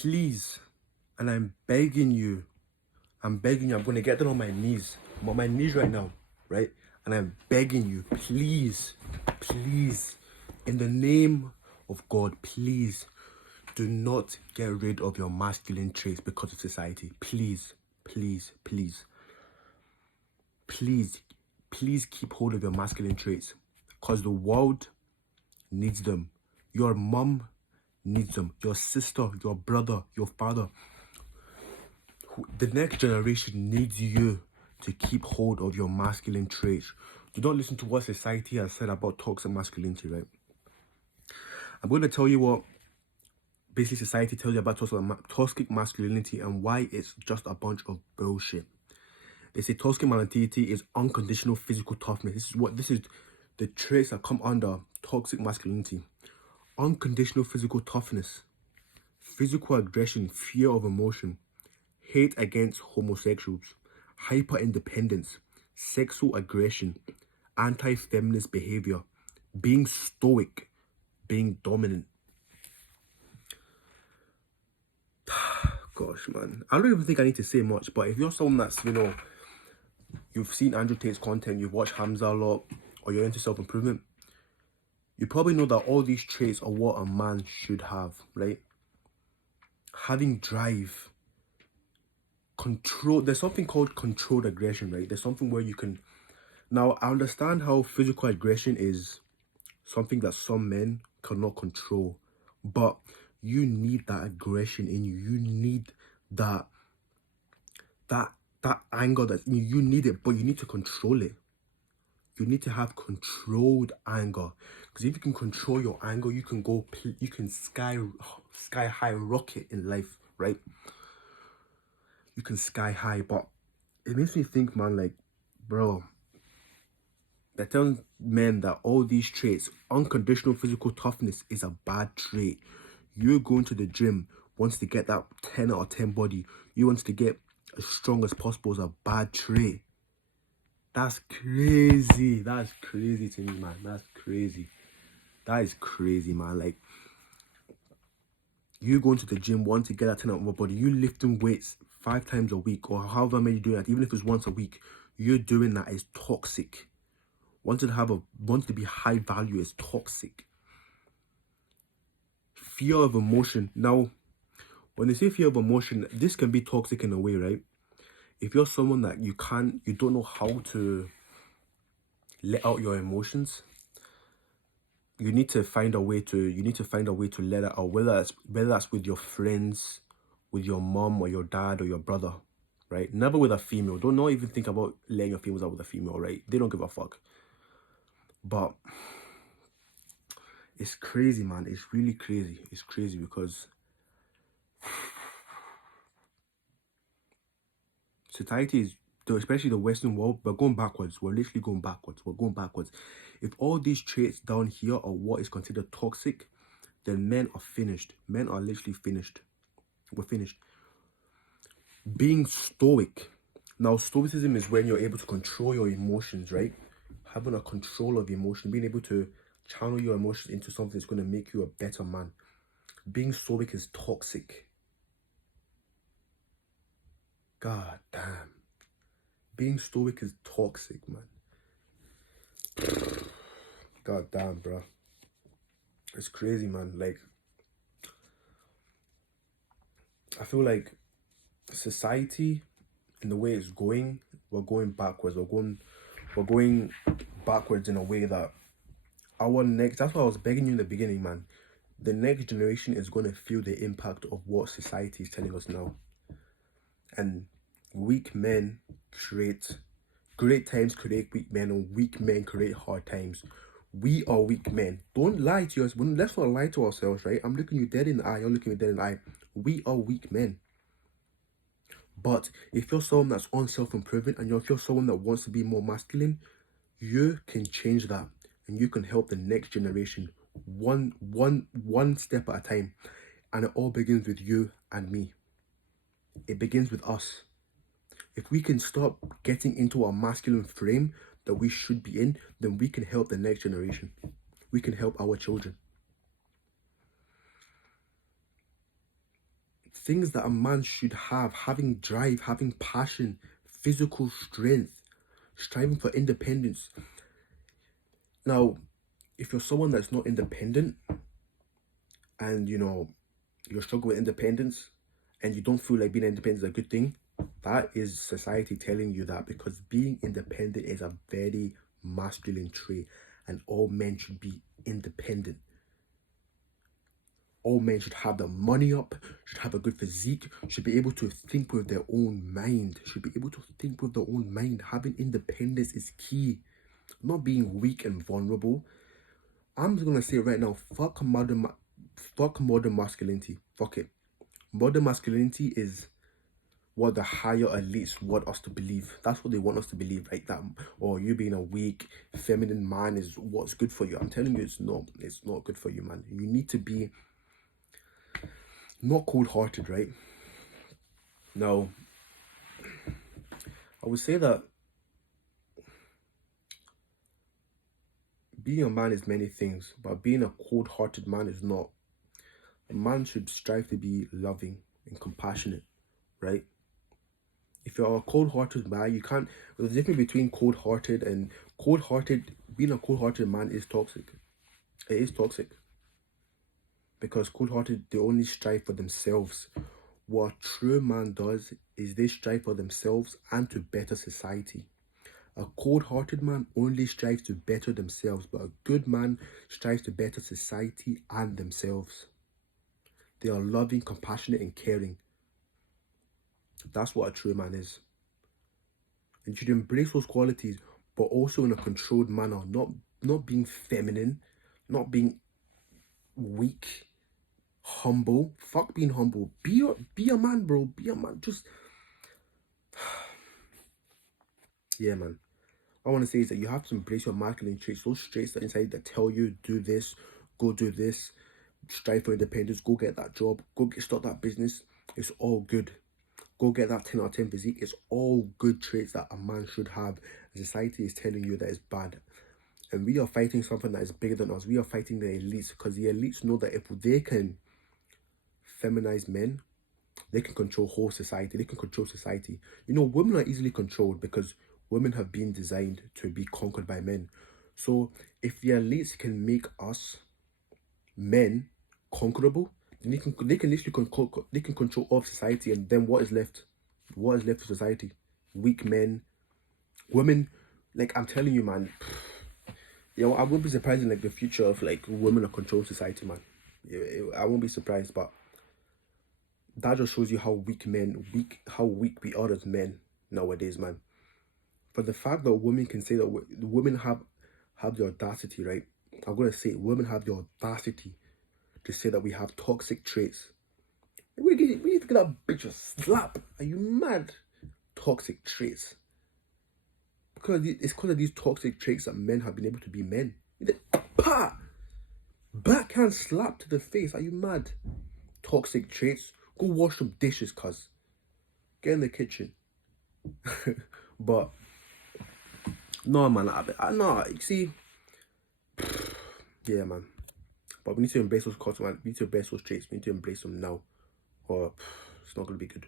please, and I'm begging you, I'm going to get down on my knees. I'm on my knees right now, right? And I'm begging you, please, please, in the name of God, please do not get rid of your masculine traits because of society. Please, please, please, please, please keep hold of your masculine traits because the world needs them. Your mom needs them. Your sister, your brother, your father. The next generation needs you to keep hold of your masculine traits. Do not listen to what society has said about toxic masculinity, right? I'm going to tell you what basically society tells you about toxic masculinity and why it's just a bunch of bullshit. They say toxic masculinity is unconditional physical toughness. This is the traits that come under toxic masculinity. Unconditional physical toughness, physical aggression, fear of emotion, hate against homosexuals, hyper-independence, sexual aggression, anti-feminist behavior, being stoic, being dominant. Gosh, man. I don't even think I need to say much, but if you're someone that's, you've seen Andrew Tate's content, you've watched Hamza a lot, or you're into self-improvement, you probably know that all these traits are what a man should have, right? Having drive, control. There's something called controlled aggression, right? There's something where you can... Now, I understand how physical aggression is something that some men cannot control, but you need that aggression in you. You need that anger that's in you. You need it, but you need to control it. You need to have controlled anger, because if you can control your anger, you can sky high rocket in life, right? You can sky high. But it makes me think, man, like, bro, they're telling men that all these traits, unconditional physical toughness is a bad trait. You're going to the gym, wants to get that 10 out of 10 body, you want to get as strong as possible, is a bad trait. That's crazy. That's crazy to me, man. That's crazy. That is crazy, man. Like, you going to the gym, want to get that 10 out of your body, you lifting weights 5 times a week, or however many you doing that, even if it's once a week, you're doing that is toxic. Wanting to be high value is toxic. Fear of emotion. Now, when they say fear of emotion, this can be toxic in a way, right? If you're someone that you don't know how to let out your emotions, you need to find a way to let it out, whether that's with your friends, with your mom or your dad or your brother, right? Never with a female. Don't not even think about letting your feelings out with a female, right? They don't give a fuck. But it's crazy, man. It's really crazy. It's crazy because society is, especially the Western world, we're going backwards. We're literally going backwards. We're going backwards. If all these traits down here are what is considered toxic, then men are finished. Men are literally finished. We're finished. Being stoic. Now, stoicism is when you're able to control your emotions, right? Having a control of emotion, being able to channel your emotions into something that's going to make you a better man. Being stoic is toxic. God damn. Being stoic is toxic, man. God damn, bro. It's crazy, man. Like, I feel like society, in the way it's going, we're going backwards. We're going backwards in a way that that's why I was begging you in the beginning, man. The next generation is going to feel the impact of what society is telling us now. And weak men create great times, create weak men, and weak men create hard times. We are weak men. Don't lie to us. Let's not lie to ourselves, right? I'm looking you dead in the eye. You're looking me dead in the eye. We are weak men. But if you're someone that's on self-improvement, and if you're someone that wants to be more masculine, you can change that, and you can help the next generation one step at a time. And it all begins with you and me. It begins with us. If we can stop getting into our masculine frame that we should be in, then we can help the next generation. We can help our children. things that a man should have: having drive, having passion, physical strength, striving for independence. Now, if you're someone that's not independent and you're struggling with independence and you don't feel like being independent is a good thing, that is society telling you that, because being independent is a very masculine trait and all men should be independent. All men should have the money up, should have a good physique, should be able to think with their own mind, Having independence is key, not being weak and vulnerable. I'm just gonna say right now, fuck modern masculinity. Fuck it. Modern masculinity is what the higher elites want us to believe. That's what they want us to believe, right? That, or you being a weak, feminine man is what's good for you. I'm telling you, it's not. It's not good for you, man. You need to be not cold-hearted, right? Now, I would say that being a man is many things, but being a cold-hearted man is not. A man should strive to be loving and compassionate, right? If you're a cold-hearted man, you can't. There's a difference between cold-hearted and cold-hearted. Being a cold-hearted man is toxic. It is toxic. Because cold-hearted, they only strive for themselves. What a true man does is they strive for themselves and to better society. A cold-hearted man only strives to better themselves, but a good man strives to better society and themselves. They are loving, compassionate, and caring. That's what a true man is. And you should embrace those qualities, but also in a controlled manner, not being feminine, not being weak, humble. Fuck being humble. Be a man, bro. Be a man. Just yeah, man. I want to say is that you have to embrace your masculine traits, those traits that inside that tell you do this, go do this, strive for independence, go get that job, start that business. It's all good. Go get that 10 out of 10 physique. It's all good traits that a man should have. Society is telling you that it's bad. And we are fighting something that is bigger than us. We are fighting the elites, because the elites know that if they can feminize men, they can control whole society. They can control society. Women are easily controlled because women have been designed to be conquered by men. So if the elites can make us men conquerable, then they can literally control all of society, and then what is left? What is left for society? Weak men, women. Like, I'm telling you, man. I wouldn't be surprised in like the future of like women are controlling society, man. I won't be surprised, but that just shows you how weak we are as men nowadays, man. For the fact that women can say that women have the audacity, right? I'm gonna say women have the audacity to say that we have toxic traits. We need to get that bitch a slap. Are you mad? Toxic traits. It's because of these toxic traits that men have been able to be men. Pa! Backhand slap to the face. Are you mad? Toxic traits. Go wash some dishes, cuz. Get in the kitchen. But no, man. No, see. Yeah, man. But we need to embrace those cultures, man. We need to embrace those traits. We need to embrace them now, or it's not gonna be good.